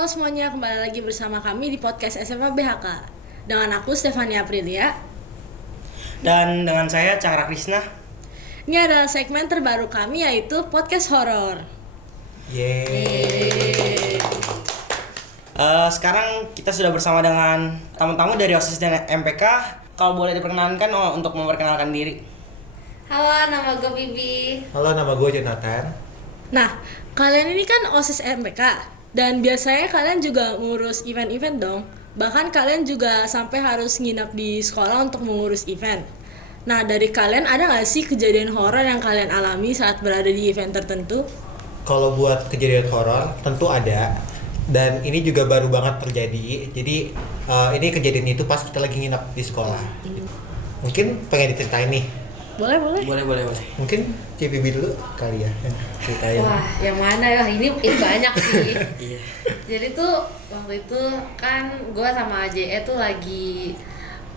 Halo semuanya, kembali lagi bersama kami di podcast SMA BHK dengan aku Stefania Aprilia. Dan dengan saya Cakra Krisna. Ini adalah segmen terbaru kami yaitu podcast horor. Yeay. Sekarang kita sudah bersama dengan tamu-tamu dari OSIS dan MPK. Kalau boleh diperkenalkan untuk memperkenalkan diri. Halo, nama gue Bibi. Halo, nama gue Jonathan. Nah, kalian ini kan OSIS MPK dan biasanya kalian juga ngurus event-event dong. Bahkan kalian juga sampai harus nginap di sekolah untuk mengurus event. Nah, dari kalian ada nggak sih kejadian horor yang kalian alami saat berada di event tertentu? Kalau buat kejadian horor tentu ada, dan ini juga baru banget terjadi. Jadi ini kejadian itu pas kita lagi nginap di sekolah. Mungkin pengen diceritain nih. Boleh. Boleh. Mungkin CPB dulu kali ya yang ceritain. Wah, yang mana ya? Ini banyak sih. Iya. Jadi tuh waktu itu kan gue sama JE tuh lagi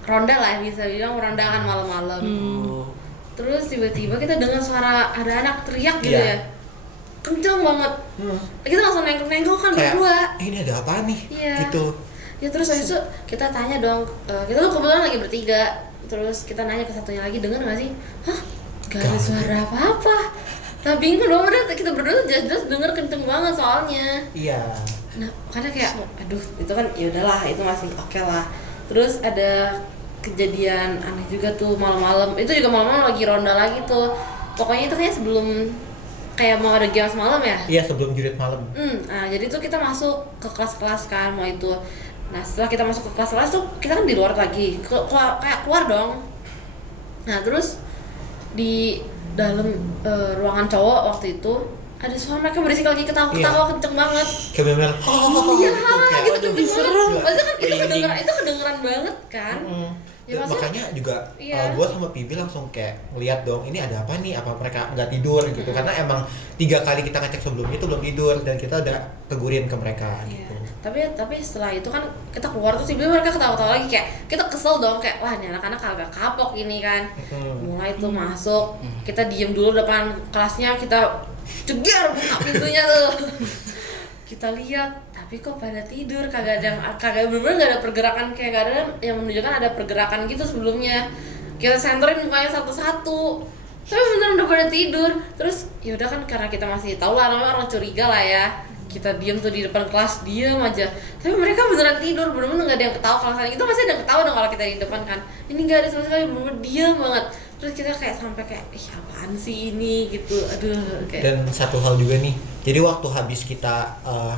ronda lah, bisa bilang ronda kan malam-malam. Terus tiba-tiba kita dengar suara ada anak teriak gitu Iya. ya. Kenceng banget. Kita langsung nengok kan Kayak, berdua. ini ada apa nih? Iya. Gitu. Ya terus habis itu kita tanya dong, kita tuh kebetulan lagi bertiga. Terus kita nanya ke satunya lagi, dengar nggak sih? Hah? Gak ada suara apa-apa. Nah bingung dong, udah kita berdua tuh jelas-jelas denger kenceng banget soalnya. Iya. Nah karena kayak, aduh itu kan ya udahlah itu masih oke lah. Terus ada kejadian aneh juga tuh malam-malam. Itu juga malam-malam lagi ronda lagi tuh. Pokoknya itu kayak sebelum kayak mau ada games malam ya. Iya, sebelum jurit malam. Nah jadi tuh kita masuk ke kelas-kelas kan mau itu. Nah setelah kita masuk ke kelas-kelas tuh kita kan di luar lagi, kayak keluar dong. Nah terus di dalam ruangan cowok waktu itu ada suara mereka berisik lagi ketawa-ketawa kenceng banget. Kayak bener-bener Iya kayak, gitu kenceng banget. Maksudnya kan itu kedengeran banget kan. Ya, Dan maksudnya, makanya juga iya. gue sama Pibi langsung kayak ngeliat dong, ini ada apa nih, apa mereka nggak tidur gitu. Karena emang 3 kali kita ngecek sebelumnya itu belum tidur, dan kita udah tegurin ke mereka iya. gitu. Tapi setelah itu kan kita keluar tuh tiba-tiba mereka ketawa-ketawa lagi, kayak kita kesel dong, kayak wah ini anak-anak agak kapok ini kan. Mulai tuh masuk, kita diem dulu depan kelasnya, kita cegar buka pintunya tuh. Kita lihat, tapi kok pada tidur, kagak bener-bener nggak ada pergerakan, kayak nggak ada yang menunjukkan ada pergerakan gitu sebelumnya. Kita senterin mukanya satu-satu, tapi bener udah pada tidur. Terus yaudah kan karena kita masih tahu lah namanya orang curiga lah ya, kita diem tuh di depan kelas, diem aja. Tapi mereka beneran tidur, bener-bener nggak ada yang ketawa. Kalau itu masih ada yang ketawa dong kalau kita di depan kan, ini nggak ada sama sekali, bener-bener diem banget. Terus kita kayak sampai kayak ih apaan sih ini gitu, aduh kayak. Dan satu hal juga nih, jadi waktu habis kita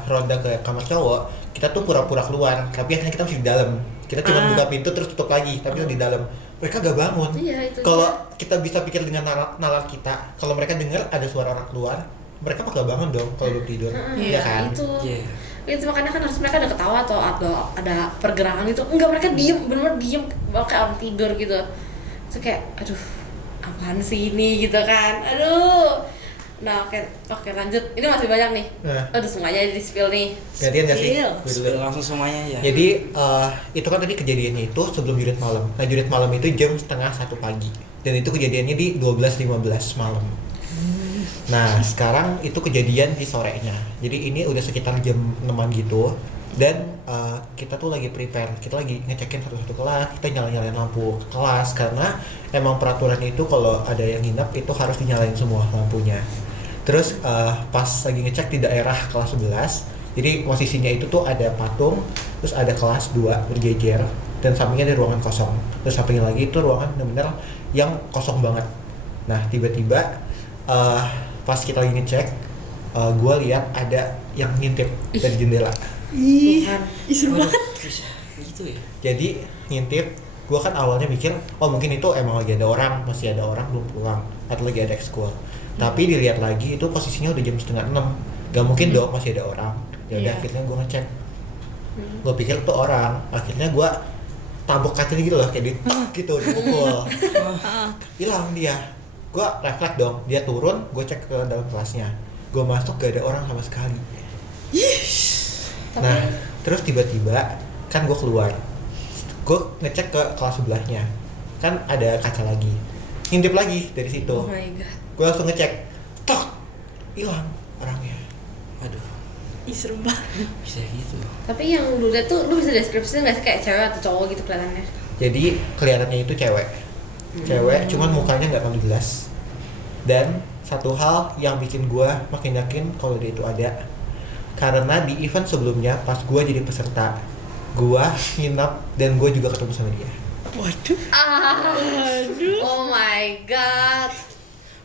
ronda ke kamar cowok, kita tuh pura-pura keluar, tapi akhirnya kita masih di dalam. Kita cuma buka pintu terus tutup lagi, tapi di dalam. Mereka gak bangun. Iya, itu kalau dia. kita bisa pikir dengan nalar kita, kalau mereka dengar ada suara orang keluar, mereka bakal bangun dong kalau belum tidur. Iya kan? Itu. Iya. Itu makanya kan harus mereka ada ketawa atau ada pergerakan itu. Enggak, mereka diem, bener-bener diem kayak orang tidur gitu. Terus kayak aduh apaan sih ini gitu kan, aduh. Nah oke lanjut, ini masih banyak nih. Aduh semuanya di spill nih. Gantian gak sih? Spill. Gue dulu. Langsung semuanya ya. Jadi itu kan tadi kejadiannya itu sebelum jurit malam. Nah jurit malam itu jam setengah 1 pagi, dan itu kejadiannya di 12.15 malam. Nah sekarang itu kejadian di sorenya. Jadi ini udah sekitar jam 6-an gitu. Dan kita tuh lagi prepare, kita lagi ngecekin satu-satu kelas, kita nyalain lampu kelas. Karena emang peraturan itu kalau ada yang nginep itu harus dinyalain semua lampunya. Terus pas lagi ngecek di daerah kelas 11, jadi posisinya itu tuh ada patung, terus ada kelas 2 berjejer, dan sampingnya ada ruangan kosong. Terus sampingnya lagi itu ruangan bener-bener yang kosong banget. Nah tiba-tiba pas kita lagi ngecek, gue lihat ada yang ngintip dari jendela. Tuhan. Seru banget. Bisa gitu ya. Jadi ngintip, gue kan awalnya mikir, oh mungkin itu emang lagi ada orang, masih ada orang belum pulang, atau lagi ada ekskul. Tapi dilihat lagi itu posisinya udah jam setengah 6, gak mungkin dong masih ada orang. Ya udah akhirnya gue ngecek, gue pikir tuh orang. Akhirnya gue tabok kaca gitu loh, kayak gitu dipukul, hilang dia. Gue refleks dong, dia turun, gue cek ke dalam kelasnya, gue masuk gak ada orang sama sekali. Nah terus tiba-tiba kan gue keluar, gue ngecek ke kelas sebelahnya, kan ada kaca lagi, ngintip lagi dari situ. Oh my god. Gue langsung ngecek, tok, hilang orangnya. Aduh. Ih serem banget. Bisa gitu. Tapi yang lu lihat tuh, lu bisa deskripsiin nggak sih kayak cewek atau cowok gitu kelihatannya? Jadi kelihatannya itu cewek. Cewek, cuman mukanya nggak terlalu jelas. Dan satu hal yang bikin gue makin yakin kalau dia itu ada, karena di event sebelumnya pas gue jadi peserta, gue nginep dan gue juga ketemu sama dia. Waduh. Oh my god.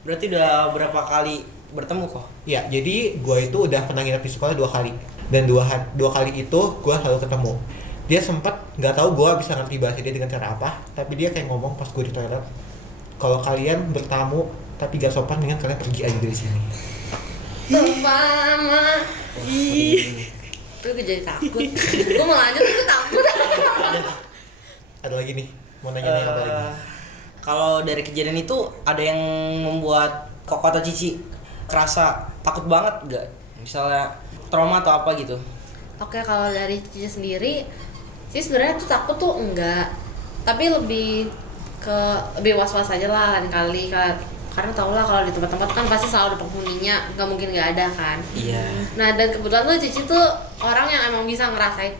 Berarti udah berapa kali bertemu kok? Ya, jadi gue itu udah pernah nginep di sekolah 2 kali. Dan dua kali itu gue selalu ketemu. Dia sempat nggak tahu gue bisa ngerti bahasa dia dengan cara apa, tapi dia kayak ngomong pas gue di toilet, kalau kalian bertamu tapi gak sopan, mendingan kalian pergi aja dari sini. Mama. Ih. Gue jadi takut. Gue mau lanjut tapi takut. Ada lagi nih, mau nanya nih apa lagi? Kalau dari kejadian itu ada yang membuat Koko atau Cici kerasa takut banget gak? Misalnya trauma atau apa gitu? Oke, kalau dari Cici sendiri, Cici sebenarnya tuh takut tuh enggak, tapi lebih was-was aja lah lain kali karena tau lah kalau di tempat-tempat kan pasti selalu ada penghuninya, nggak mungkin nggak ada kan. Iya. Nah, dan kebetulan tuh Cici tuh orang yang emang bisa ngerasain.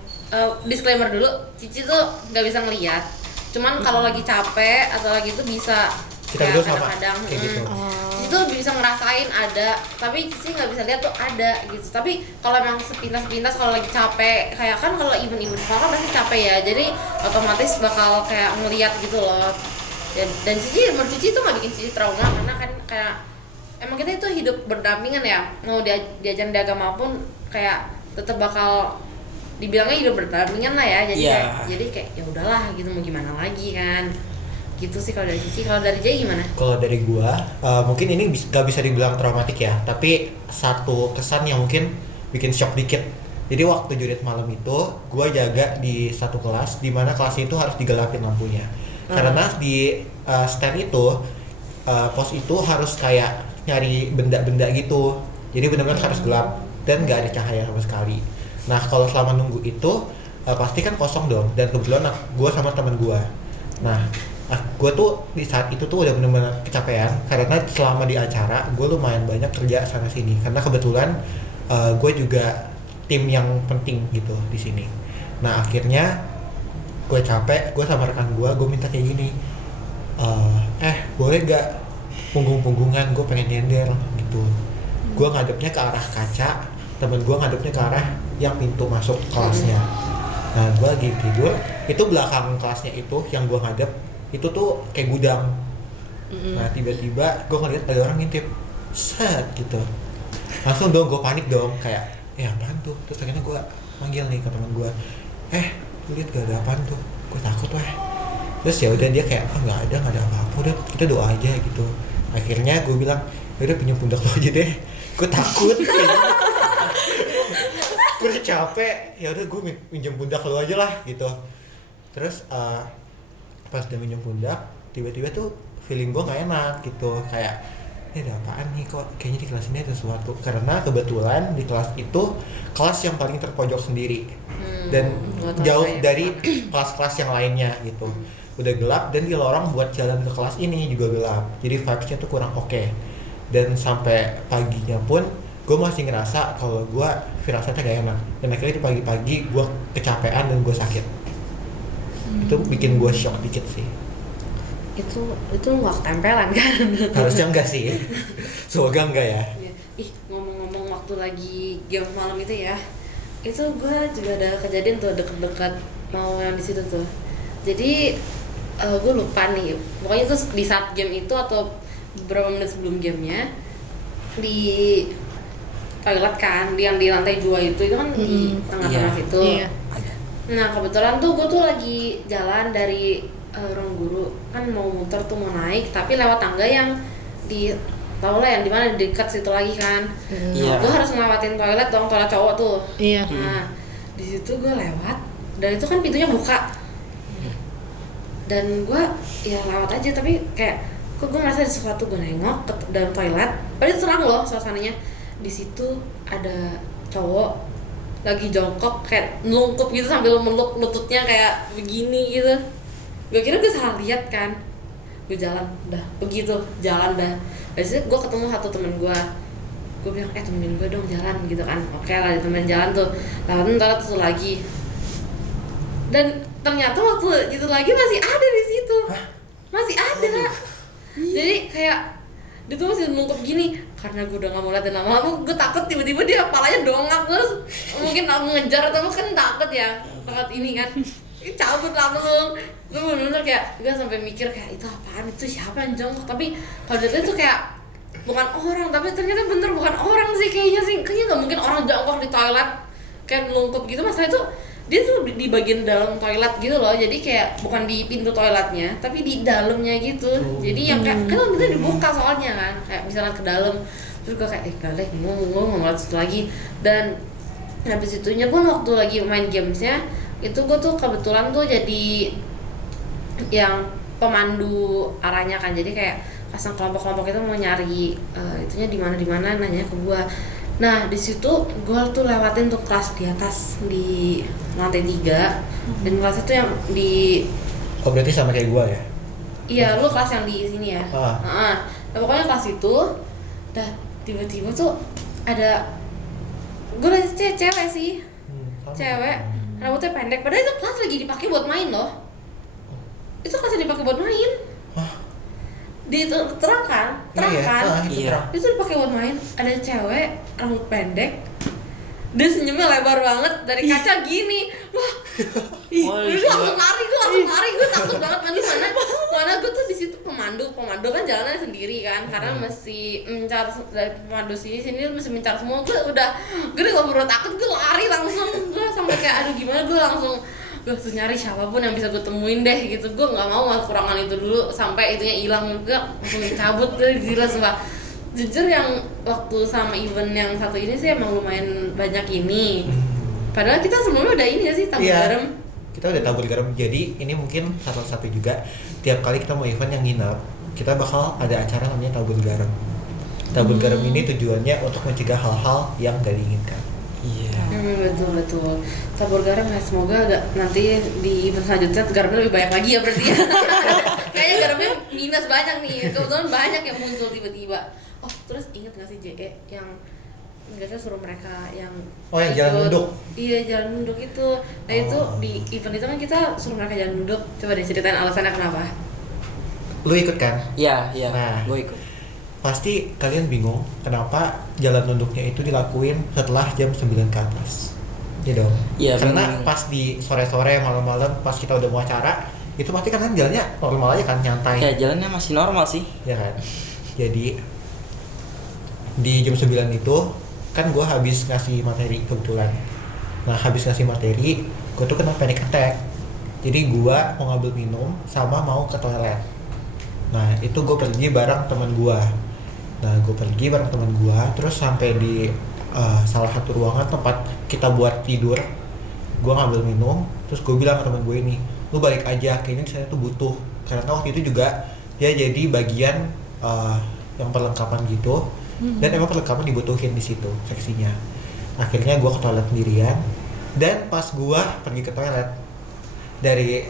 Disclaimer dulu, Cici tuh nggak bisa ngelihat, cuman kalau lagi capek atau lagi itu bisa Kita kayak berdua sama, kadang-kadang kayak gitu. Cici tuh lebih bisa ngerasain ada, tapi Cici nggak bisa lihat tuh ada gitu. Tapi kalau emang sepintas-pintas kalau lagi capek, kayak kan kalau event-event sekolah kan pasti capek ya, jadi otomatis bakal kayak ngelihat gitu loh. Dan Cici, menurut Cici tuh nggak bikin Cici trauma karena kan kayak emang kita itu hidup berdampingan ya, mau diajarin di agama pun kayak tetap bakal dibilangnya hidup berdampingan lah ya, jadi kayak ya udahlah gitu, mau gimana lagi kan. Gitu sih kalau dari Cici. Kalau dari Jay gimana? Kalau dari gua, mungkin ini gak bisa dibilang traumatik ya, tapi satu kesan yang mungkin bikin shock dikit. Jadi waktu jurit malam itu, gua jaga di satu kelas, di mana kelas itu harus digelapin lampunya. Karena di stand itu, pos itu harus kayak nyari benda-benda gitu. Jadi benar-benar harus gelap dan gak ada cahaya sama sekali. Nah kalau selama nunggu itu, pasti kan kosong dong. Dan kebetulan gua sama teman gua. Nah gue tuh di saat itu tuh udah bener-bener kecapean karena selama di acara gue lumayan banyak kerja sana sini karena kebetulan gue juga tim yang penting gitu di sini. Nah akhirnya gue capek, gue sama rekan gue minta kayak gini, boleh gak punggung-punggungan, gue pengen nyender gitu. Gue ngadepnya ke arah kaca, temen gue ngadepnya ke arah yang pintu masuk kelasnya. Nah gue lagi tidur, itu belakang kelasnya itu yang gue ngadep itu tuh kayak gudang. Nah tiba-tiba gue ngeliat ada orang ngintip, set gitu. Langsung dong gue panik dong, kayak apaan tuh. Terus akhirnya gue manggil nih ke teman gue, lu lihat gak ada apaan tuh, gue takut Terus ya udah dia kayak nggak ada apa-apa, udah kita doa aja gitu. Akhirnya gue bilang udah pinjam pundak lo aja deh, gue takut. Gue udah capek, ya udah gue pinjam pundak lo aja lah gitu. Terus pas udah minjem pundak, tiba-tiba tuh feeling gue nggak enak gitu, kayak ini ada apaan nih, kok kayaknya di kelas ini ada sesuatu. Karena kebetulan di kelas itu kelas yang paling terpojok sendiri dan jauh dari kelas-kelas yang lainnya gitu. Udah gelap dan di lorong buat jalan ke kelas ini juga gelap, jadi vibes-nya tuh kurang oke. Dan sampai paginya pun gue masih ngerasa kalau gue firasatnya gak enak, dan akhirnya di pagi-pagi gue kecapean dan gue sakit. Itu bikin gue shock dikit sih. Itu nggak ketempelan kan? Harusnya enggak sih. Semoga enggak ya. Ih, ngomong-ngomong waktu lagi game malam itu ya, itu gue juga ada kejadian tuh deket-deket mau yang di situ tuh. Jadi gue lupa nih, pokoknya tuh di saat game itu atau beberapa menit sebelum gamenya di toilet kan, yang di lantai 2 itu kan di tengah-tengah situ. Iya. Nah kebetulan tuh gue tuh lagi jalan dari ruang guru, kan mau muter tuh mau naik, tapi lewat tangga yang di tau lah yang dimana dekat situ lagi kan. Iya. Gue harus ngelewatin toilet dong, toilet cowok tuh. Iya. Nah di situ gue lewat dan itu kan pintunya buka, dan gue ya lewat aja, tapi kayak kok gue ngerasa ada sesuatu. Gue nengok ke dalam toilet, padahal itu terang loh suasananya. Di situ ada cowok lagi jongkok kayak ngelungkup gitu sambil meluk lututnya kayak begini gitu. Gue kira gue salah lihat kan, gue jalan dah begitu, jalan dah. Dari situ gue ketemu satu temen gue, gue bilang temenin gue dong jalan gitu kan. Oke lah ditemenin jalan tuh, lalu ntar tuh lagi, dan ternyata waktu itu lagi masih ada di situ. Masih ada. Jadi kayak dia tuh masih nungkep gini, karena gue udah gak mau liatin lama-lama, gue takut tiba-tiba dia kepalanya dongak terus mungkin aku ngejar atau kan takut ya, takut ini kan, cabut langsung. Gue bener-bener kayak gue sampai mikir kayak itu apaan, itu siapa yang jongkok, tapi kalau dilihat tuh kayak bukan orang, tapi ternyata bener bukan orang sih kayaknya gak mungkin orang jongkok di toilet kayak nungkep gitu. Masalah itu dia tuh di bagian dalam toilet gitu loh, jadi kayak bukan di pintu toiletnya tapi di dalamnya gitu. Jadi yang kayak kan kita dibuka soalnya kan, kayak misalnya ke dalam, terus gue kayak gak deh ngomong situ lagi. Dan habis itunya pun waktu lagi main gamesnya itu gue tuh kebetulan tuh jadi yang pemandu arahnya kan, jadi kayak pasang kelompok-kelompok itu mau nyari itunya di mana nanya ke gue. Nah di situ gue tuh lewatin tuh kelas di atas di lantai 3 dan kelas itu yang di berarti sama kayak gua ya? iya lu kelas yang di sini ya. Nah pokoknya kelas itu dah tiba-tiba tuh ada gue liat cewek sih, cewek rambutnya pendek, padahal itu kelas lagi dipakai buat main loh. Itu kelas yang dipakai buat main. Terang kan? Iya. Itu dipakai buat main. Ada cewek rambut pendek, dia senyumnya lebar banget dari kaca gini. Wah, gue langsung lari, gue takut banget. Mana gue tuh di situ pemandu kan jalannya sendiri kan, karena masih mencar dari pemandu sini masih mencar semua. Gue udah gak perlu takut, gue lari langsung. Gue sampai kayak aduh gimana, gue langsung nyari siapapun yang bisa gue temuin deh gitu. Gue nggak mau masuk ruangan itu dulu sampai itunya hilang. Gue langsung cabut deh, gila sumpah. Jujur yang waktu sama event yang satu ini sih emang lumayan banyak ini. Padahal kita sebelumnya udah ini ya sih tabur garam. Kita udah tabur garam. Jadi ini mungkin satu-satu juga. Tiap kali kita mau event yang nginep, kita bakal ada acara namanya tabur garam. Tabur garam ini tujuannya untuk mencegah hal-hal yang gak diinginkan. Iya. Betul. Tabur garam ya, semoga nanti di event selanjutnya garamnya lebih banyak lagi ya berarti ya. Kayaknya garamnya minus banyak nih, kebetulan banyak yang muncul tiba-tiba. Oh terus inget gak sih JE yang biasanya suruh mereka yang yang jalan nunduk? Iya jalan nunduk itu. Nah itu di event itu kan kita suruh mereka jalan nunduk. Coba deh ceritain alasannya kenapa. Lu ikut kan? Iya. Nah, gue ikut. Pasti kalian bingung kenapa jalan nunduknya itu dilakuin setelah jam 9 ke atas. Iya dong. Iya, karena bingung. pas di sore-sore malam-malam pas kita udah mau acara, itu pasti kalian jalannya normal aja kan, nyantai. Ya jalannya masih normal sih. Ya kan. Jadi di jam 9 itu kan gue habis ngasih materi kebetulan. Nah, habis ngasih materi, gue tuh kena panic attack. Jadi gue mau ngambil minum sama mau ke toilet. Nah, itu gue pergi bareng teman gue. Terus sampai di salah satu ruangan tempat kita buat tidur. Gue ngambil minum, terus gue bilang ke teman gue ini, lu balik aja, kayaknya di sana tuh butuh. Karena waktu itu juga dia jadi bagian yang perlengkapan gitu, dan emang perlengkapan dibutuhin di situ seksinya. Akhirnya gue ke toilet sendirian, dan pas gue pergi ke toilet dari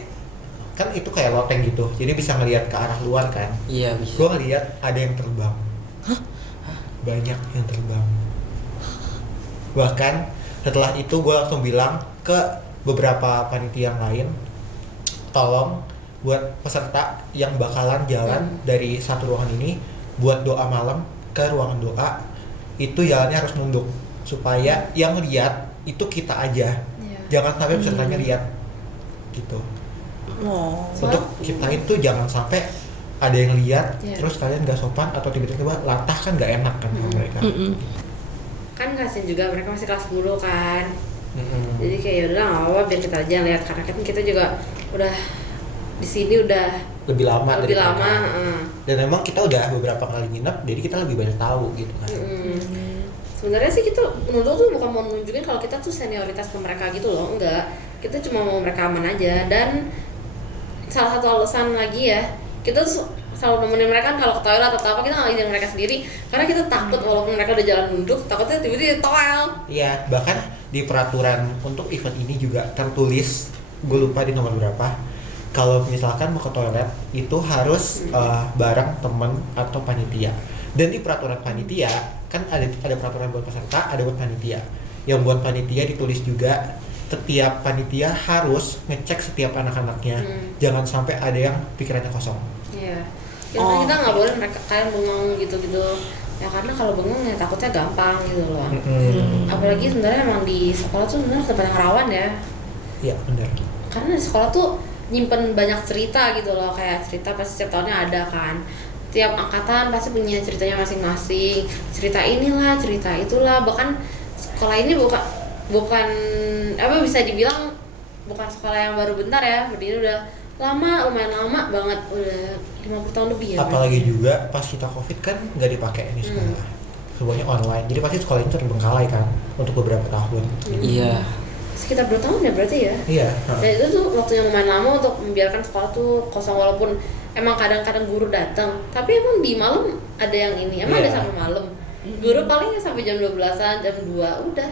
kan itu kayak loteng gitu, jadi bisa ngelihat ke arah luar kan. Iya bisa. Gue ngelihat ada yang terbang. Banyak yang terbang. Bahkan setelah itu gue langsung bilang ke beberapa panitia yang lain, tolong buat peserta yang bakalan jalan dari satu ruangan ini buat doa malam ke ruangan doa, itu jalannya harus nunduk supaya yang lihat itu kita aja. Jangan sampai pesertanya lihat gitu. Untuk kita itu jangan sampai ada yang lihat terus kalian gak sopan atau tiba-tiba latah, kan gak enak kan sama mereka. Kan kasian juga, mereka masih kelas 10 kan. Jadi kayak yaudah gak apa-apa biar kita aja lihat, karena kan kita juga udah di sini udah lebih lama dari lama. mereka. Dan memang kita udah beberapa kali nginep, jadi kita lebih banyak tahu gitu kan. Sebenarnya sih kita nunduk tuh bukan mau nunjukin kalau kita tuh senioritas ke mereka gitu loh, enggak. Kita cuma mau mereka aman aja. Dan salah satu alasan lagi ya, kita tuh selalu nemenin mereka kan kalau ke toilet atau apa, kita nggak izin mereka sendiri karena kita takut walaupun mereka udah jalan nunduk, takutnya tiba-tiba toel. Iya, bahkan di peraturan untuk event ini juga tertulis, gue lupa di nomor berapa, kalau misalkan mau ke toilet itu harus bareng temen atau panitia. Dan di peraturan panitia kan ada peraturan buat peserta, ada buat panitia. Yang buat panitia ditulis juga setiap panitia harus ngecek setiap anak-anaknya. Jangan sampai ada yang pikirannya kosong. Iya. Ya kan kita nggak boleh mereka kalian bengong gitu-gitu. Ya karena kalau bengong ya takutnya gampang gitu loh. Apalagi sebenarnya emang di sekolah tuh sebenarnya tempat yang rawan ya. Iya, benar. Karena di sekolah tuh nyimpen banyak cerita gitu loh, kayak cerita pasti setiap tahunnya ada kan. Tiap angkatan pasti punya ceritanya masing-masing. Cerita inilah, cerita itulah. Bahkan sekolah ini bukan apa bisa dibilang bukan sekolah yang baru bentar ya, berdiri udah lama, lumayan lama banget, udah 50 tahun lebih ya. Apalagi juga pas kita Covid kan nggak dipakai ini sekolah. Semuanya online. Jadi pasti sekolah ini terbengkalai kan untuk beberapa tahun. Iya. Sekitar 2 tahun ya berarti ya. Iya. Dan itu tuh waktu yang lumayan lama untuk membiarkan sekolah tuh kosong, walaupun emang kadang-kadang guru datang, tapi emang di malam ada yang ini, emang Iya. ada sampai malam. Guru paling sampai jam 12-an, jam 2 udah.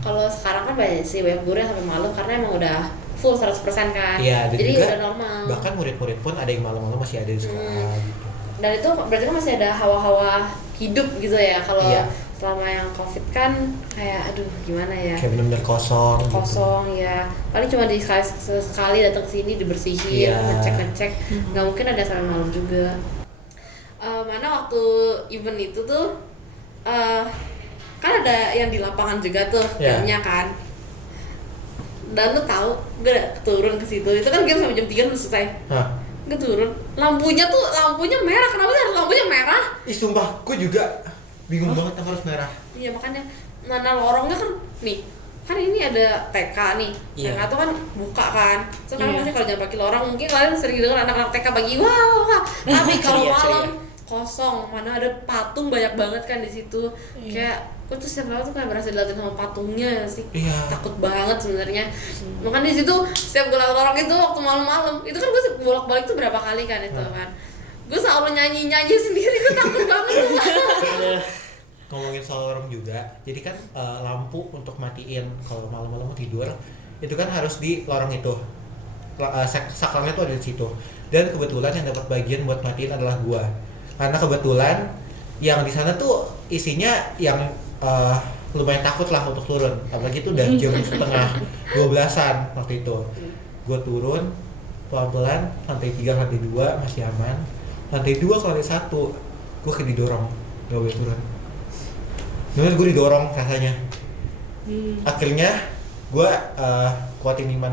Kalau sekarang kan banyak guru yang sampai malam karena emang udah full 100% kan. Iya, dan jadi juga udah normal. bahkan murid-murid pun ada yang malam-malam masih ada di sekolah gitu. Dan itu berarti kan masih ada hawa-hawa hidup gitu ya. Kalau Iya. selama yang Covid kan kayak aduh gimana ya. Kayak benar-benar kosong. Kosong ya. Paling cuma sekali datang ke sini dibersihin, Iya. ngecek. Nggak mungkin ada sampai malam juga. Mana waktu event itu tuh kan ada yang di lapangan juga tuh Iya. gamenya kan. Dan lu tahu gue udah turun ke situ. Itu kan game sampai jam 3 udah selesai. Hah? Gue turun, lampunya merah. Kenapa sih harus lampunya merah? Ih sumpah, gue juga bingung banget kenapa harus merah. Iya makanya, nah lorongnya kan nih, kan ini ada TK nih, Iya. TK tuh kan buka kan. Terus kan Iya. pasti kalau jangan pakai lorong, mungkin kalian sering dengar anak-anak TK bagi wah. Tapi kalau Ceria, malam kosong, mana ada patung banyak banget kan di situ. Kayak gue tuh setiap malam tuh kayak berasa diliatin sama patungnya sih. Iya. Takut banget sebenarnya. Makanya di situ setiap gue lewat lorong itu waktu malam-malam, itu kan gue bolak-balik tuh berapa kali kan itu kan. Gue selalu nyanyi sendiri, gue takut banget tuh. Ngomongin soal lorong juga, jadi kan lampu untuk matiin kalau malam-malam mau tidur itu kan harus di lorong itu. Saklarnya tuh ada di situ. Dan kebetulan yang dapat bagian buat matiin adalah gua. Karena kebetulan yang di sana tuh isinya yang lumayan takut lah untuk turun. Apalagi itu udah jam setengah 12-an waktu itu. Gua turun pelan-pelan, lantai 3, lantai 2 masih aman. Lantai 2 ke lantai 1 gua kayak didorong, gak boleh turun. Bener gue didorong rasanya. Akhirnya gue kuatin iman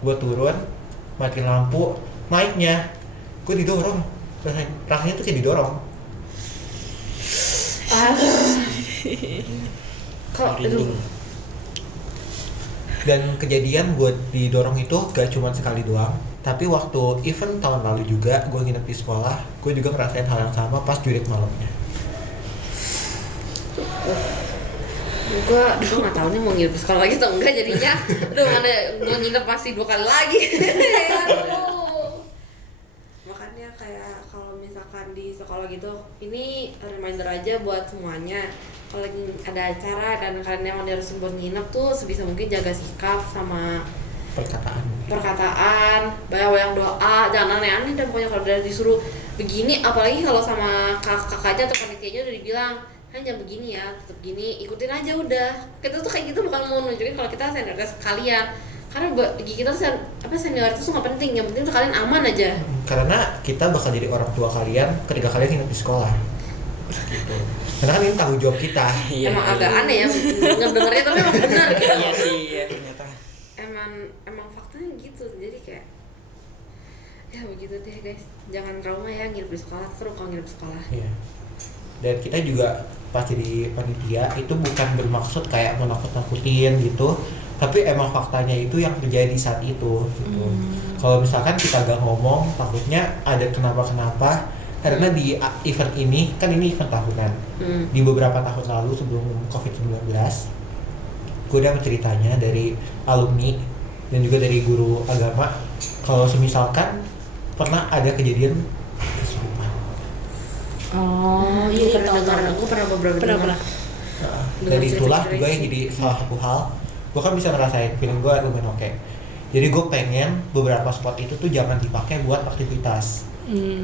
gue turun, matiin lampu, naiknya gue didorong. Rasanya tuh kayak didorong. Aduh. Dan kejadian gue didorong itu gak cuma sekali doang, tapi waktu event tahun lalu juga gue nginep di sekolah, gue juga ngerasain hal yang sama pas jurit malamnya. Gue nggak tahu nih mau nginep di sekolah lagi atau enggak jadinya. Aduh mana gue nginep pasti 2 kali lagi. Aduh. Makanya kayak kalau misalkan di sekolah gitu, ini reminder aja buat semuanya. Kalau lagi ada acara dan kalian yang diharusin buat nginep tuh sebisa mungkin jaga sikap sama perkataan, banyak doa, jangan aneh-aneh. Dan pokoknya kalau udah disuruh begini, apalagi kalau sama kakaknya atau panitianya udah dibilang kan jangan begini ya, tetap gini, ikutin aja udah. Kita tuh kayak gitu bukan mau nunjukin kalau kita senioritas kalian, karena bagi kita tuh senioritas tuh nggak penting, yang penting tuh kalian aman aja. Karena kita bakal jadi orang tua kalian ketika kalian nginep di sekolah gitu. Karena kan ini tanggung jawab kita. Emang agak aneh ya ngedengernya, tapi emang benar gitu. Iya sih, iya ternyata. Emang faktanya gitu, jadi kayak ya begitu deh guys, jangan trauma ya nginep di sekolah, seru kalau nginep di sekolah. Iya. Dan kita juga pas jadi panitia itu bukan bermaksud kayak menakut-nakutin gitu, tapi emang faktanya itu yang terjadi saat itu gitu. Kalau misalkan kita gak ngomong, takutnya ada kenapa-kenapa. Karena di event ini, kan ini event tahunan. Di beberapa tahun lalu sebelum COVID-19, gue dapat ceritanya dari alumni dan juga dari guru agama, kalau semisalkan pernah ada kejadian kesurupan. Oh, Gue iya pernah dengar, gue pernah beberapa dengar. pernah. Nah, Dengan dari itulah cerita-cerita juga yang isi. jadi salah satu hal, gue kan bisa ngerasain feeling gue lumayan oke. Jadi gue pengen beberapa spot itu tuh jangan dipakai buat aktivitas.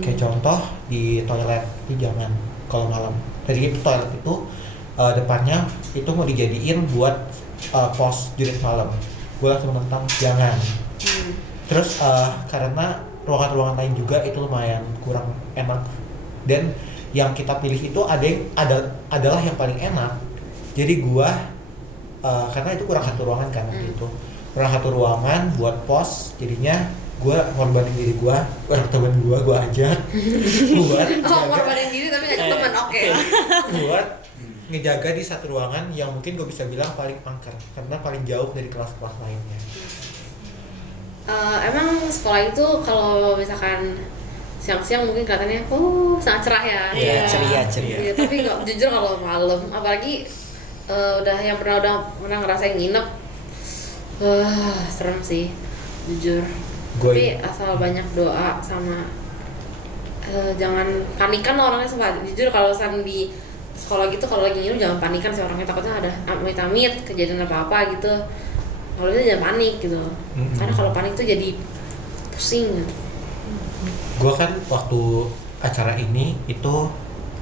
Kayak contoh di toilet itu jangan kalau malam. Tadi itu toilet itu depannya itu mau dijadiin buat pos jurit malam. Gue langsung tentang jangan. Terus karena ruangan-ruangan lain juga itu lumayan kurang enak, dan yang kita pilih itu adalah yang paling enak. Jadi gua karena itu kurang satu ruangan kan gitu, kurang satu ruangan buat pos, jadinya gua ngorbanin diri gua, temen gua ajak buat ngorbanin diri tapi ngajak teman, oke. buat ngejaga di satu ruangan yang mungkin gue bisa bilang paling angker karena paling jauh dari kelas-kelas lainnya. Emang sekolah itu kalau misalkan siang-siang mungkin kelihatannya sangat cerah ya. Iya, ceria. Iya, tapi nggak, jujur kalau malam, apalagi udah pernah ngerasain nginep, serem sih, jujur. Tapi asal banyak doa sama jangan panikan lah orangnya. Sumpah jujur, kalau di sekolah gitu kalau lagi nginep jangan panikan sih orangnya, takutnya ada amit-amit kejadian apa-apa gitu. Kalau itu jangan panik gitu, karena kalau panik tuh jadi pusing gitu. Gue kan waktu acara ini itu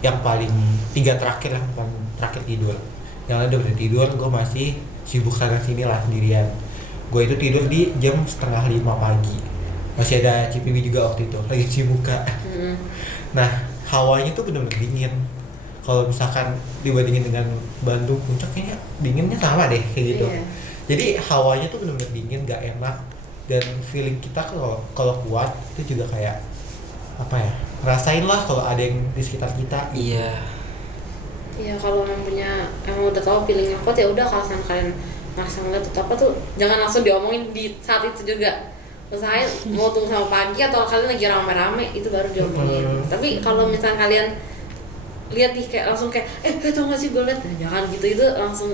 yang paling 3 terakhir, yang paling terakhir tidur. Yang lain udah pada tidur, gue masih sibuk sana sini lah sendirian. Gue itu tidur di jam 4:30 pagi. Masih ada Cipiwi juga waktu itu, lagi cuci muka. Nah, hawanya tuh bener-bener dingin. Kalau misalkan dibandingin dengan Bandung, Puncak kayaknya dinginnya sama deh kayak gitu. Iya. Jadi hawanya tuh bener-bener dingin, gak enak. Dan feeling kita kalau kuat itu juga kayak apa ya, rasain lah kalau ada yang di sekitar kita gitu. Iya, kalau emang udah tahu feelingnya kuat ya udah. Kalau kalian merasa ngeliat atau apa tuh jangan langsung diomongin di saat itu juga. Usahain mau tunggu sama pagi atau kalian lagi rame-rame itu baru diomongin. Tapi kalau misalnya kalian lihat nih kayak langsung kayak tau gak sih gue liat, nah, jangan gitu, itu langsung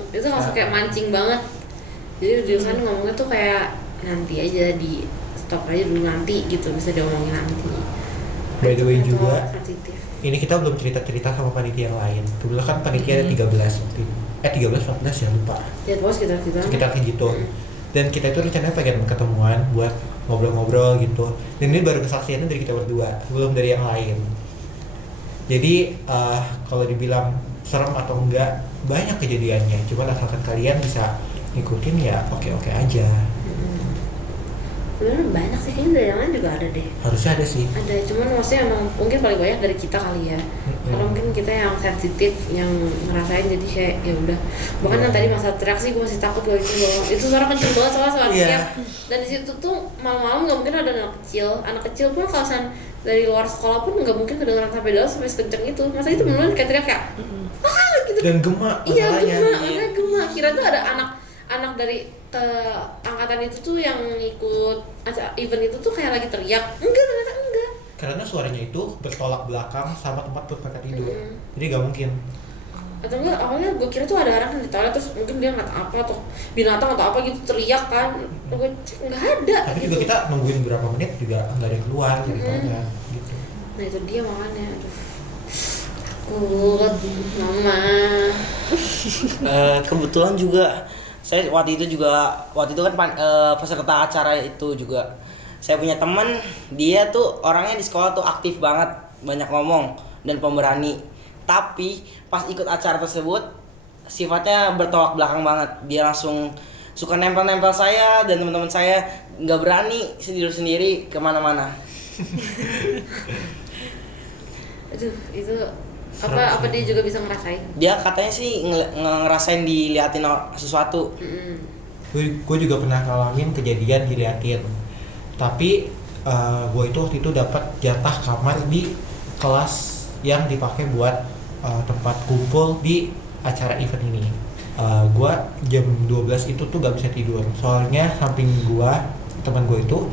kayak mancing banget. Jadi diusahain ngomongnya tuh kayak nanti aja, di stop aja dulu, nanti gitu bisa diomongin nanti. By the way juga sensitif. ini kita belum cerita-cerita sama panitia yang lain. Kebetulan kan panitia ada 13 waktu itu. 13, 14 ya lupa. Ya bos sekitar Kayak gitu. Dan kita itu rencananya pengen ketemuan buat ngobrol-ngobrol gitu. Dan ini baru kesaksiannya dari kita berdua, belum dari yang lain. Jadi kalau dibilang serem atau enggak, banyak kejadiannya. Cuma asalkan kalian bisa ngikutin ya oke-oke aja. Sebenarnya banyak sih, kayaknya dari yang lain juga ada deh. Harusnya ada sih. Ada, cuman maksudnya emang mungkin paling banyak dari kita kali ya. Karena mungkin kita yang sensitif, yang ngerasain, jadi kayak ya udah. Bahkan yang tadi masalah teriak sih gue masih takut loh itu suara kenceng banget soalnya suara teriak. Dan di situ tuh malam-malam nggak mungkin ada anak kecil pun kalau dari luar sekolah pun nggak mungkin kedengeran sampai dalam sampai sekenceng itu. Masa itu beneran kayak teriak kayak gitu. Dan gema. Iya gema. Kira tuh ada anak dari angkatan itu tuh yang ikut event itu tuh kayak lagi teriak. Ternyata enggak. Karena suaranya itu bertolak belakang sama tempat mereka tidur. Jadi gak mungkin. Atau enggak, awalnya gue kira tuh ada orang di toilet terus mungkin dia nggak apa atau binatang atau apa gitu teriak kan. Gue cek nggak ada. Tapi gitu. juga kita nungguin berapa menit juga nggak ada yang keluar ceritanya gitu. Nah itu dia makanya, aduh takut mama. Kebetulan juga saya waktu itu kan peserta acara itu juga. Saya punya teman, dia tuh orangnya di sekolah tuh aktif banget, banyak ngomong dan pemberani. Tapi pas ikut acara tersebut sifatnya bertolak belakang banget. Dia langsung suka nempel-nempel saya dan teman-teman saya, nggak berani sendiri kemana-mana. Aduh itu apa dia juga bisa ngerasain? Dia katanya sih ngerasain diliatin sesuatu. Gue juga pernah ngalamin kejadian diliatin. Tapi gue itu waktu itu dapat jatah kamar di kelas yang dipakai buat tempat kumpul di acara event ini. Gue jam 12 itu tuh gak bisa tidur. Soalnya samping gue, teman gue itu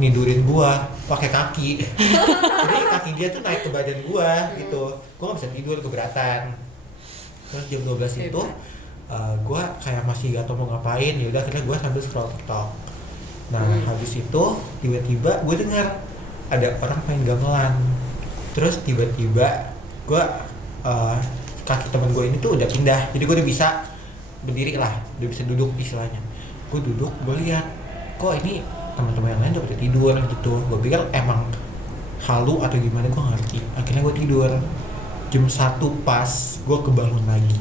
nidurin gue pakai kaki. Jadi kaki dia tuh naik ke badan gue gitu. Gue gak bisa tidur, keberatan. Terus jam 12 itu gue kayak masih gak tau mau ngapain. Ya udah akhirnya gue sambil scroll TikTok. Nah habis itu tiba-tiba gue dengar ada orang main gamelan. Terus tiba-tiba gue kaki teman gue ini tuh udah pindah. Jadi gue udah bisa berdiri lah, udah bisa duduk istilahnya. Gue duduk, gue lihat kok ini teman-teman yang lain udah pada tidur gitu. Gue pikir emang halu atau gimana, gue ngerti. Akhirnya gue tidur. jam 1 pas gue kebangun lagi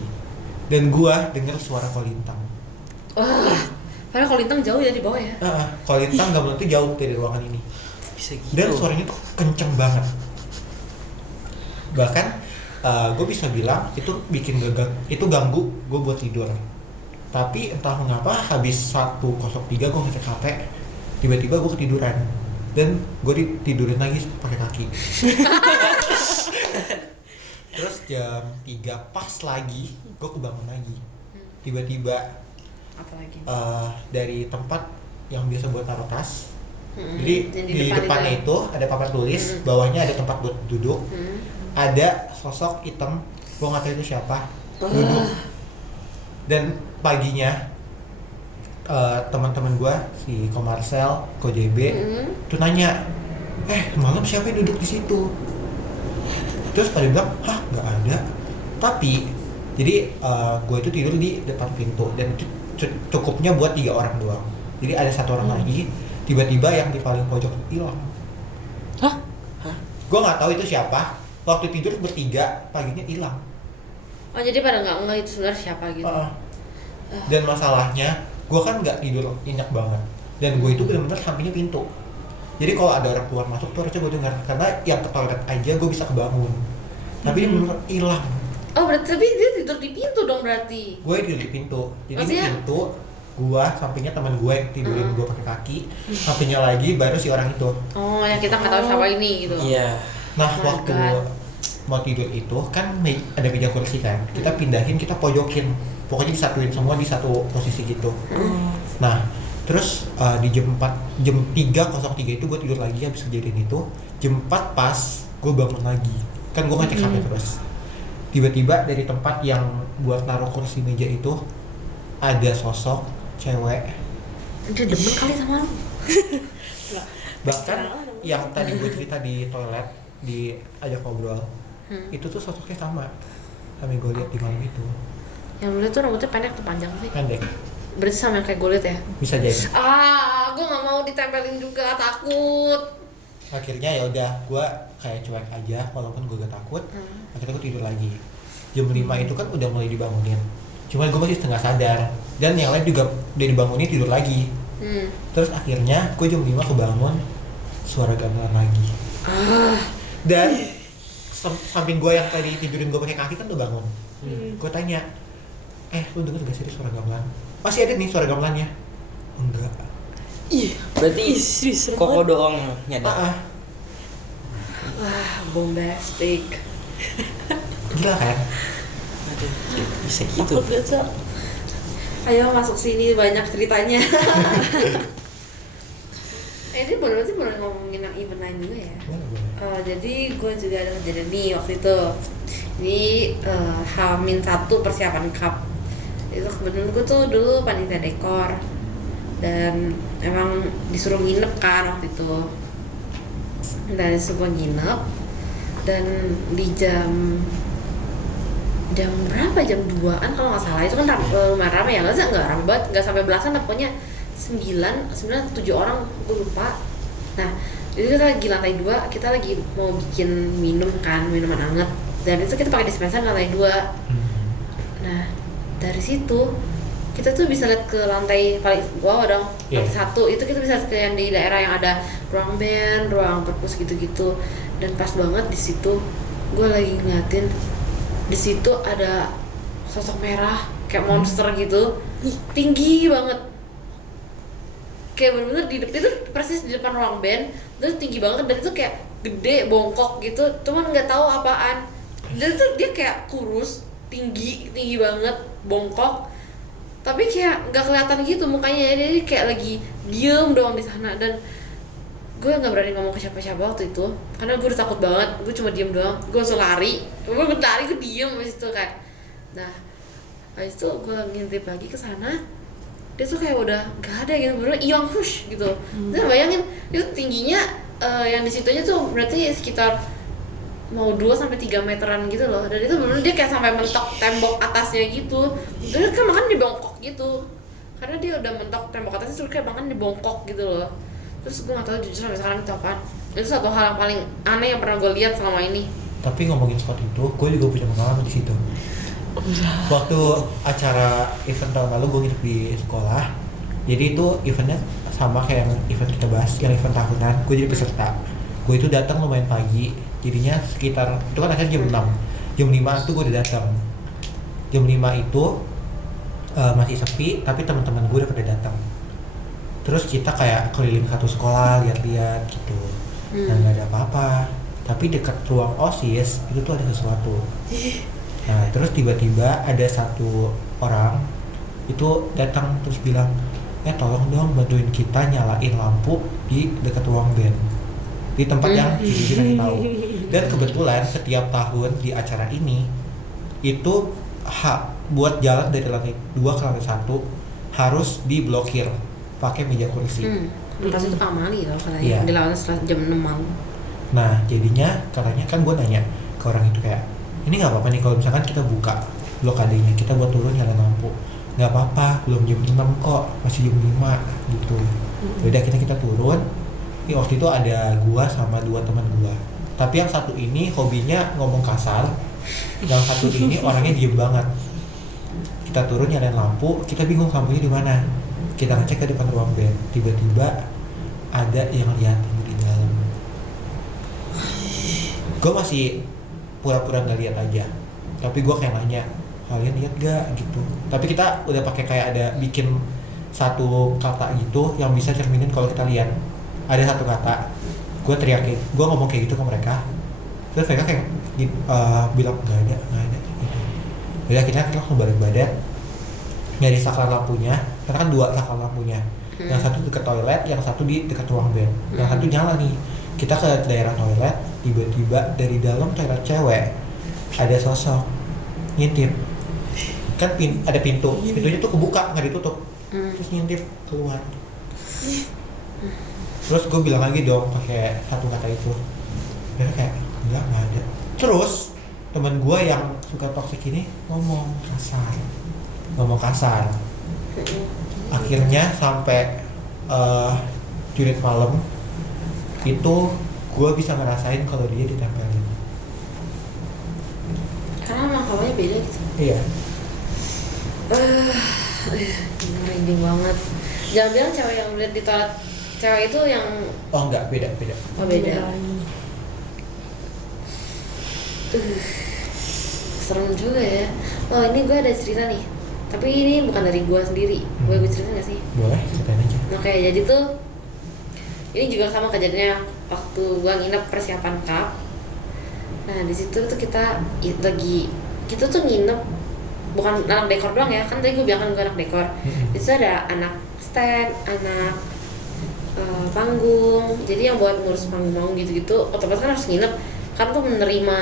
dan gue denger suara kolintang. Padahal kalau Lintang jauh ya di bawah ya. Kolintang gamelan tuh jauh dari ruangan ini Bisa gitu. dan suaranya tuh kenceng banget. Bahkan gue bisa bilang itu bikin itu ganggu gue buat tidur. Tapi entah mengapa habis 1:03 gue ngecek HP, tiba-tiba gue ketiduran dan gue ditidurin lagi pakai kaki. Terus jam 3 pas lagi gue kebangun lagi. Tiba-tiba Apalagi. dari tempat yang biasa buat taruh tas. Hmm, Jadi yang di depannya itu ada papan tulis, bawahnya ada tempat buat duduk. Ada sosok hitam, gue nggak tahu itu siapa, duduk. Dan paginya teman-teman gue si Ko Marcel, Ko JB tuh nanya, malam siapa yang duduk di situ? Terus pada bilang, nggak ada. Tapi jadi gue itu tidur di depan pintu dan itu cukupnya buat 3 orang doang. Jadi ada 1 orang lagi, tiba-tiba yang di paling pojok hilang. Gue nggak tahu itu siapa. Waktu tidur bertiga, paginya hilang. Oh jadi pada nggak itu sebenarnya siapa gitu. Dan masalahnya, gue kan nggak tidur nyenyak banget. Dan gue itu benar-benar sampingnya pintu. Jadi kalau ada orang keluar masuk tuh harusnya gue dengar. Karena yang ke toilet aja gue bisa kebangun. Tapi dia benar-benar hilang. Oh berarti tapi dia tidur di pintu dong berarti. Gue tidur di pintu. Jadi di Maksudnya? pintu, gue sampingnya teman gue yang tidurin gue pakai kaki. Sampingnya lagi baru si orang itu. Oh yang kita nggak tahu siapa ini gitu. Iya. Nah Oh my waktu God. mau tidur itu kan ada meja kursi kan. Kita pindahin, kita pojokin. Pokoknya disatuin semua di satu posisi gitu. Nah terus di jam 3:03 itu gue tidur lagi habis kejadian itu. Jam 4 pas gue bangun lagi. Kan gue ngecek HP terus. Tiba-tiba dari tempat yang buat naruh kursi meja itu ada sosok cewek. Dia demen kali sama lu. Bahkan yang tadi gue cerita di toilet diajak ngobrol, itu tuh sosoknya sama yang gue lihat di malam itu. Yang lu tuh rambutnya pendek atau panjang sih? Pendek, Berarti sama yang kayak gue liat ya? bisa jadi. Gue nggak mau ditempelin juga, takut. Akhirnya ya udah gue kayak cuek aja walaupun gue gak takut. Akhirnya gue tidur lagi. Jam 5 itu kan udah mulai dibangunin, cuman gue masih setengah sadar dan yang lain juga udah dibangunin tidur lagi. Terus akhirnya gue jam 5 kebangun, suara gamelan lagi. Dan samping gue yang tadi tidurin gue pakai kaki kan udah bangun. Gue tanya, lu denger gak sih suara gamelan? Masih ada nih suara gamelannya? Enggak. Berarti Koko doang nyadar. Wah, bombastic. Gila kan? Aduh, bisa gitu. Ayo masuk sini, banyak ceritanya. Ini berarti boleh ngomongin yang event lain juga ya. Jadi gue juga ada kejadian nih waktu itu. Ini H-1 persiapan cup. Itu kebetulan gue tuh dulu panitia dekor dan emang disuruh nginep kan waktu itu. Dan disuruh nginep dan di jam berapa, jam 2-an kalau nggak salah, itu kan lumayan rame ya, nggak rame banget, nggak sampai belasan, pokoknya 9 7 orang, gue lupa. Nah itu kita lagi lantai 2, kita lagi mau bikin minuman anget, dan itu kita pakai dispenser lantai 2. Nah dari situ kita tuh bisa lihat ke lantai paling bawah dong, lantai 1 itu kita bisa lihat ke yang di daerah yang ada ruang band, ruang perpus gitu-gitu. Dan pas banget di situ gue lagi ngeliatin, di situ ada sosok merah kayak monster gitu, tinggi banget, kayak bener-bener di depan itu, persis di depan ruang band, terus tinggi banget dan itu kayak gede, bongkok gitu, cuman nggak tahu apaan. Dan itu dia kayak kurus, tinggi banget, bongkok, tapi kayak nggak kelihatan gitu mukanya, dia kayak lagi diem doang di sana. Dan gue nggak berani ngomong ke siapa-siapa waktu itu karena gue udah takut banget, gue cuma diem doang, gue langsung lari, gue diem abis itu kan. Nah abis itu gue ngintip lagi ke sana, dia tuh kayak udah gak ada gitu, bener hilang push gitu. Terus bayangin itu tingginya yang di situnya tuh berarti sekitar mau 2-3 meteran gitu loh, dan itu bener dia kayak sampai mentok tembok atasnya gitu. Dia kan makan di bongkok gitu, karena dia udah mentok tembok atasnya, terus kayak makan di bongkok gitu loh. Terus gue gak tahu jujur sampai sekarang itu apaan. Itu satu hal yang paling aneh yang pernah gue lihat selama ini. Tapi ngomongin sport itu, gue juga punya pengalaman di situ. Waktu acara event tahun lalu gue nginep di sekolah. Jadi itu eventnya sama kayak yang event kita bahas, yang event tahunan. Gue jadi peserta. Gue itu datang lumayan pagi. Jadinya sekitar itu kan akhirnya jam 6. Jam 5 tuh gue udah datang. Jam 5 itu masih sepi, tapi teman-teman gue udah pada datang. Terus kita kayak keliling satu sekolah, lihat-lihat gitu. Nah nggak ada apa-apa. Tapi dekat ruang OSIS itu tuh ada sesuatu. Nah terus tiba-tiba ada satu orang itu datang terus bilang, tolong dong bantuin kita nyalain lampu di dekat ruang band, di tempat yang kita tahu. Dan kebetulan setiap tahun di acara ini itu buat jalan dari lantai 2 ke lantai 1 harus diblokir pakai meja kursi. Pasti itu pamali loh katanya. Iya. Dilawan setelah jam 6 malam. Nah jadinya katanya kan gue nanya ke orang itu kayak, ini nggak apa-apa nih kalau misalkan kita buka blokadenya, kita buat turun nyalain lampu. Nggak apa-apa, belum jam 6 kok, masih jam 5 gitu. Yaudah kita turun. Waktu itu ada gua sama 2 teman gua. Tapi yang satu ini hobinya ngomong kasar, yang satu ini orangnya diem banget. Kita turun nyalain lampu, kita bingung lampunya di mana. Kita ngecek ke depan ruang band, tiba-tiba ada yang liatin di dalam. Gue masih pura-pura nggak lihat aja, tapi gue kayak nanya, kalian lihat gak gitu. Tapi kita udah pakai kayak ada bikin satu kata gitu yang bisa cerminin kalau kita lihat. Ada satu kata, gue teriakin, gue ngomong kayak gitu ke mereka. Terus mereka kayak bilang nggak ada gitu. Jadi akhirnya kita langsung balik badan, nyari saklar lampunya, karena kan 2 saklar lampunya. Yang satu dekat toilet, yang satu di dekat ruang band. Yang satu nyala nih. Kita ke daerah toilet, tiba-tiba dari dalam toilet cewek ada sosok ngintip. Kan ada pintunya tuh kebuka, nggak ditutup. Terus ngintip keluar. Terus gue bilang lagi dong pakai satu kata itu. Dia kayak nggak ada. Terus teman gue yang suka toksik ini ngomong kasar. Akhirnya sampai jurit malam itu gue bisa ngerasain kalau dia ditempelin. Karena emang hawanya beda gitu. Iya. Merinding banget. Jangan bilang cewek yang lihat di toilet, cewek itu yang Oh enggak, beda. oh beda. Serem juga ya. Oh ini gue ada cerita nih. Tapi ini bukan dari gue sendiri. Gue cerita nggak sih? Boleh, ceritain aja. Oke, jadi tuh ini juga sama kejadiannya waktu gue nginep persiapan cup. Nah di situ tuh kita tuh nginep bukan anak dekor doang ya, kan tadi gue bilang kan gue anak dekor. Di situ ada anak stand, anak panggung. Jadi yang buat ngurus panggung gitu-gitu, otomatis kan harus nginep. Kan tuh menerima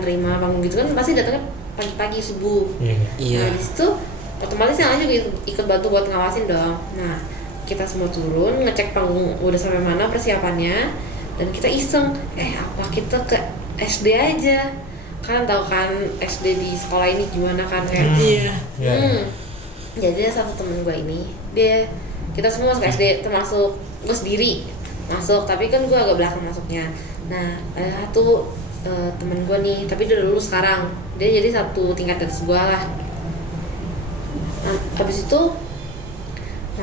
nerima panggung gitu kan pasti datangnya pagi-pagi subuh. Iya. Nah di situ otomatis yang lain juga ikut bantu buat ngawasin dong. Nah kita semua turun ngecek panggung udah sampai mana persiapannya, dan kita iseng apa kita ke SD aja. Kalian tahu kan SD di sekolah ini gimana kan kayak. Jadi ada satu temen gue ini, kita semua masuk SD termasuk gue sendiri masuk, tapi kan gue agak belakang masuknya. Nah ada satu temen gue nih, tapi dia udah lulus sekarang, dia jadi satu tingkat di atas gue lah. Nah habis itu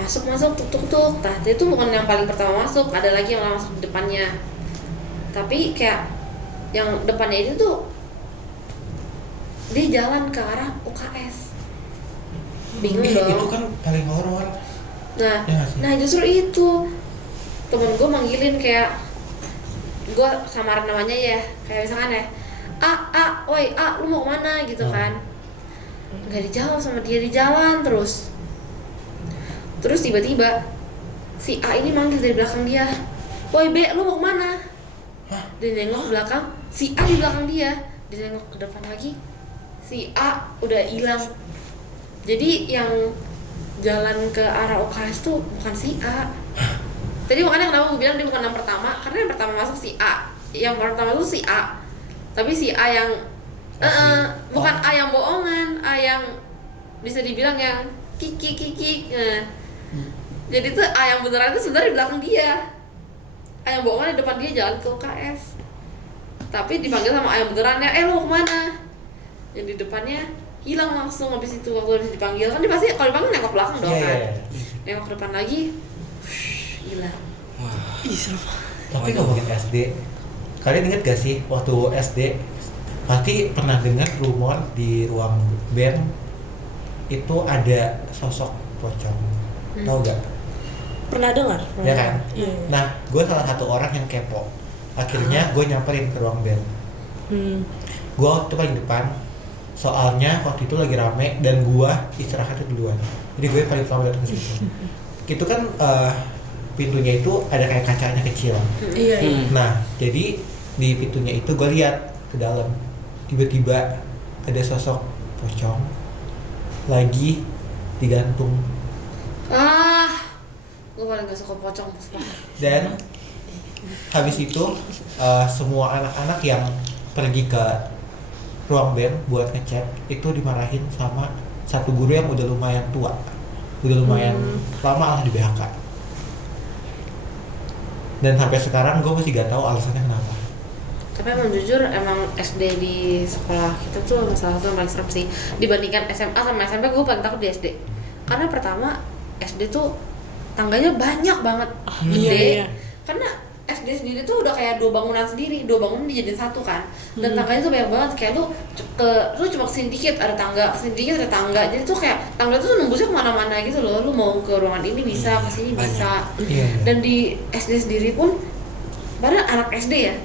masuk tuk. Nah itu bukan yang paling pertama masuk, ada lagi yang masuk di depannya. Tapi kayak yang depannya itu tuh dia jalan ke arah UKS. Bingung dong. Itu kan paling horor. Nah justru itu temen gue manggilin, kayak gue samaran namanya ya, kayak misalkan ya woi lu mau kemana gitu kan. Nggak dijawab sama dia, di jalan terus tiba-tiba si A ini manggil dari belakang dia, woi B lu mau kemana. Dia nengok ke belakang, si A di belakang dia nengok ke depan lagi, si A udah hilang. Jadi yang jalan ke arah UKS tuh bukan si A. Tadi makanya kenapa gue bilang dia bukan yang pertama, karena yang pertama masuk si A, yang pertama itu si A, tapi si A yang bukan A yang bohongan, A yang bisa dibilang yang kiki. Jadi tuh A yang beneran itu sebenarnya di belakang dia, A yang bohongan di depan dia jalan ke UKS. tapi dipanggil sama ayam benerannya, lu mau kemana? Yang di depannya hilang langsung habis itu. Waktu habis dipanggil kan dia pasti kalau dipanggil nengok belakang dong kan. Nengok ke depan lagi, hilang. Ih, serem. Tapi ngomongin SD, kalian inget gak sih waktu SD pasti pernah dengar rumor di ruang band itu ada sosok pocong, tau gak? Pernah dengar? Ya kan? Iya. Nah, gue salah satu orang yang kepo. Akhirnya gue nyamperin ke ruang band. Gue waktu paling depan, soalnya waktu itu lagi rame dan gue istirahatnya duluan. Jadi gue paling pertama datang ke situ. Itu kan pintunya itu ada kayak kacanya kecil. Iya. Nah, jadi di pintunya itu gue lihat ke dalam. Tiba-tiba ada sosok pocong lagi digantung. Gue paling gak suka pocong. Dan habis itu semua anak-anak yang pergi ke ruang band buat ngecek itu dimarahin sama satu guru yang udah lumayan tua, udah lumayan lama lah di BHK. Dan sampai sekarang gue masih gak tahu alasannya kenapa. Tapi emang jujur emang SD di sekolah kita tuh salah satu yang paling serem sih. Dibandingkan SMA sama SMP gue paling takut di SD. Karena pertama SD tuh tangganya banyak banget, gede. Iya. Karena SD sendiri tuh udah kayak 2 bangunan sendiri, 2 bangunan dijadiin satu kan. Dan tangganya tuh banyak banget, kayak lu cuma kesini dikit ada tangga, kesini dikit ada tangga. Jadi tuh kayak tangga tuh nembusnya kemana-mana gitu loh. Lu mau ke ruangan ini bisa, kesini bisa. Dan di SD sendiri pun, padahal anak SD ya,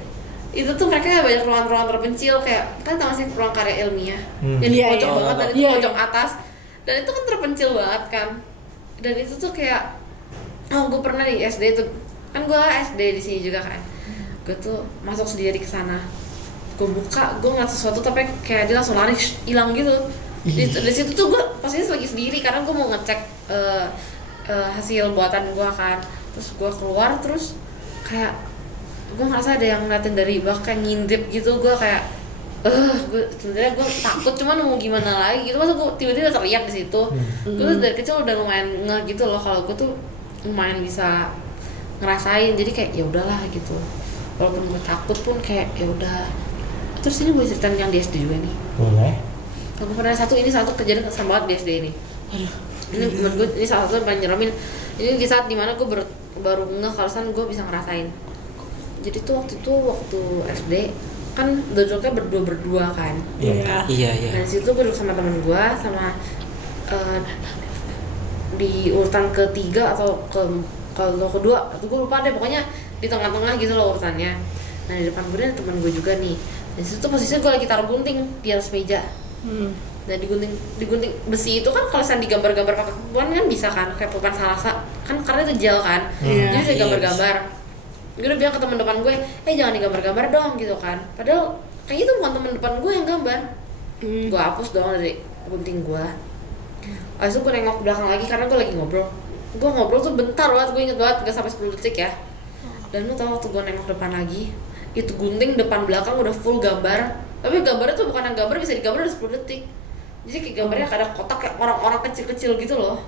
itu tuh mereka banyak ruangan-ruangan terpencil, kayak kan tahu sih ruang karya ilmiah yang di Iya, pojok iya. banget dan itu Iya, pojok iya. atas, dan itu kan terpencil banget kan. Dan itu tuh kayak gue pernah di SD tuh kan, gue SD di sini juga kan, gue tuh masuk sendiri ke sana, gue buka, gue ngeliat sesuatu tapi kayak dia langsung lari hilang gitu. Di situ tuh gue pastinya lagi sendiri karena gue mau ngecek hasil buatan gue kan. Terus gue keluar, terus kayak gue ngerasa ada yang ngeliatin dari bawah kayak ngintip gitu. Gue kayak gue sebenarnya gue takut, cuman mau gimana lagi gitu. Masa gue tiba-tiba teriak di situ. Gue tuh dari kecil udah lumayan gitu loh kalau gue tuh lumayan bisa ngerasain, jadi kayak ya udahlah gitu. Walaupun gue takut pun kayak ya udah. Terus ini gue ceritain yang di SD juga nih. Boleh. Aku pernah ini satu kejadian serem banget di SD ini. Ini menurut gue ini salah satu yang paling nyeremin. Ini di saat dimana gue baru ngeh kalau gue bisa ngerasain. Jadi tuh waktu SD kan duduknya berdua kan. Iya. Nah di situ gue duduk sama temen gue sama di urutan ketiga atau kalau kedua atau gue lupa deh, pokoknya di tengah-tengah gitu loh urutannya. Nah di depan gue ada teman gue juga nih. Di situ posisinya gue lagi taruh gunting di atas meja. Nah digunting besi itu kan kalau misalnya digambar-gambar pakai pupan kan bisa kan, kayak pupan salasa kan karena itu gel kan. Jadi dia gambar-gambar. Gue udah bilang ke teman depan gue, jangan digambar-gambar dong gitu kan. Padahal kayak itu bukan teman depan gue yang gambar. Gue hapus dong dari gunting gue. Abis itu gue nengok ke belakang lagi karena gue lagi ngobrol. Gue ngobrol tuh bentar banget, gue inget banget, gak sampai 10 detik ya. Dan lu tau waktu gue nengok depan lagi, itu gunting depan belakang udah full gambar. Tapi gambarnya tuh bukan yang gambar bisa digambar udah 10 detik. Jadi kayak gambarnya ada kotak kayak orang-orang kecil-kecil gitu loh.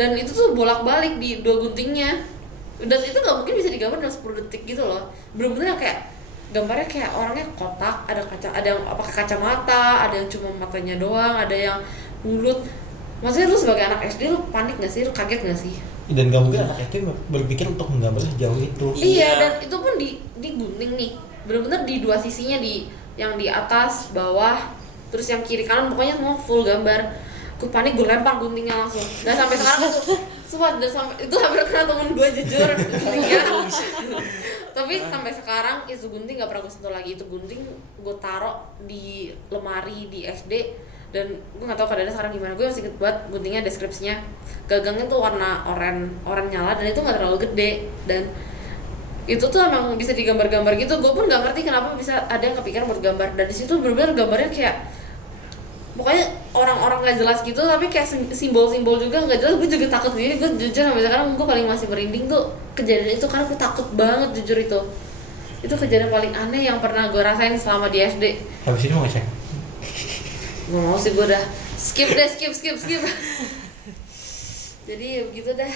Dan itu tuh bolak-balik di 2 guntingnya. Dan itu gak mungkin bisa digambar dalam 10 detik gitu loh. Bener-bener kayak gambarnya kayak orangnya kotak, ada yang pakai kacamata, ada yang cuma matanya doang, ada yang mulut. Maksudnya lu sebagai anak SD lu panik gak sih? Lu kaget gak sih? Dan gak mungkin anak SD berpikir untuk menggambar sejauh itu. Iya, dan itu pun di gunting nih. Bener-bener di 2 sisinya, yang di atas, bawah, terus yang kiri kanan pokoknya semua full gambar. Gue panik, gue lempar guntingnya langsung. Dan sampai sekarang tuh sumpah, dan sampai itu hampir kena temen gue jujur guntingnya. Tapi sampai sekarang itu gunting gak pernah gue sentuh lagi. Itu gunting gue taruh di lemari di SD. Dan gue nggak tahu keadaannya sekarang gimana. Gue masih inget banget guntingnya, deskripsinya gagangnya tuh warna oranye nyala dan itu nggak terlalu gede, dan itu tuh emang bisa digambar-gambar gitu. Gue pun nggak ngerti kenapa bisa ada yang kepikiran buat gambar. Dan di situ benar-benar gambarnya kayak pokoknya orang-orang nggak jelas gitu, tapi kayak simbol-simbol juga nggak jelas. Gue juga takut sendiri. Gue jujur sampai sekarang gue paling masih merinding tuh kejadian itu karena gue takut banget jujur. Itu kejadian paling aneh yang pernah gue rasain selama di SD. Habis ini mau ngecek. Gue mau sih, gue udah skip. Jadi ya begitu dah.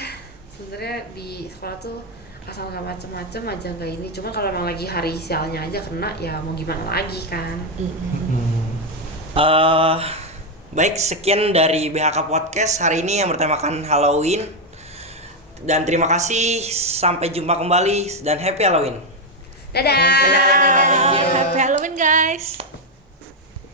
Sebenarnya di sekolah tuh asal nggak macem-macem aja nggak ini. Cuma kalau emang lagi hari sialnya aja kena ya mau gimana lagi kan. Baik, sekian dari BHK Podcast hari ini yang bertemakan Halloween. Dan terima kasih, sampai jumpa kembali dan happy Halloween. Dadah. Happy Halloween guys.